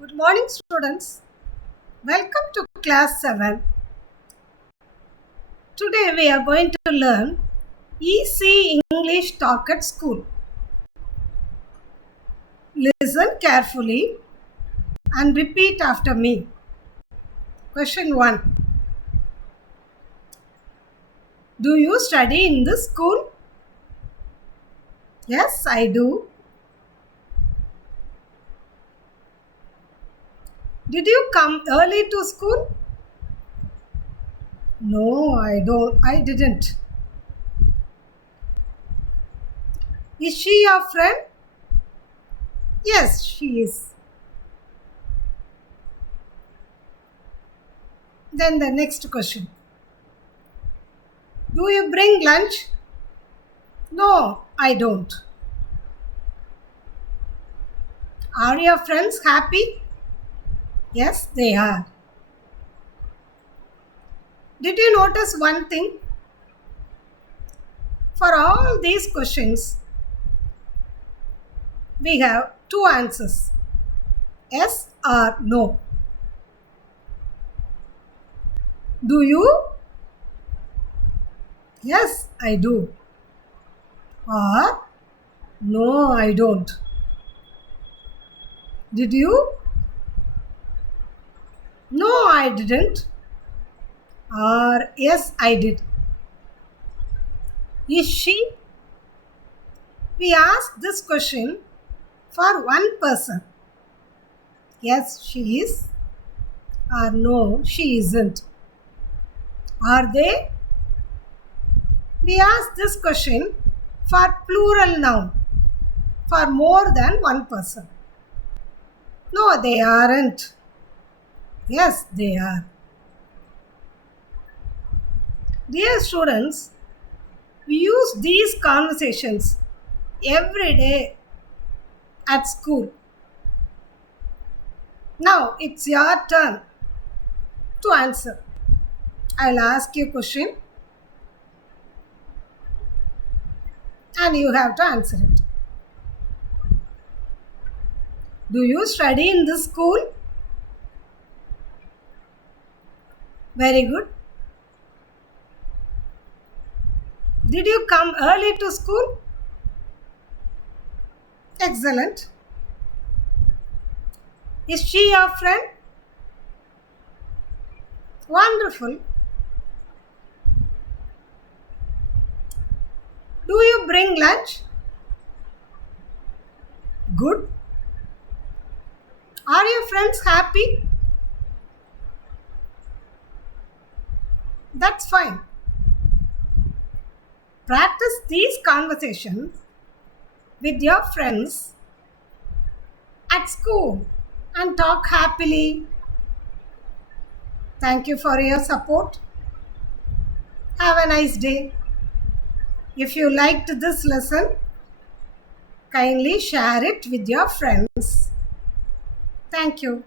Good morning, students. Welcome to class 7. Today we are going to learn Easy English Talk at School. Listen carefully and repeat after me. Question 1. Do you study in this school? Yes, I do. Did you come early to school? No, I didn't. Is she your friend? Yes, she is. Then the next question. Do you bring lunch? No, I don't. Are your friends happy? Yes, they are. Did you notice one thing? For all these questions, we have two answers, yes or no. Do you? Yes, I do. Or no, I don't. Did you? No, I didn't. Or yes, I did. Is she? We ask this question for one person. Yes, she is. Or no, she isn't. Are they? We ask this question for plural noun, for more than one person. No, they aren't. Yes, they are. Dear students, we use these conversations every day at school. Now it's your turn to answer. I'll ask you a question and you have to answer it. Do you study in this school? Very good. Did you come early to school? Excellent. Is she your friend? Wonderful. Do you bring lunch? Good. Are your friends happy? That's fine. Practice these conversations with your friends at school and talk happily. Thank you for your support. Have a nice day. If you liked this lesson, kindly share it with your friends. Thank you.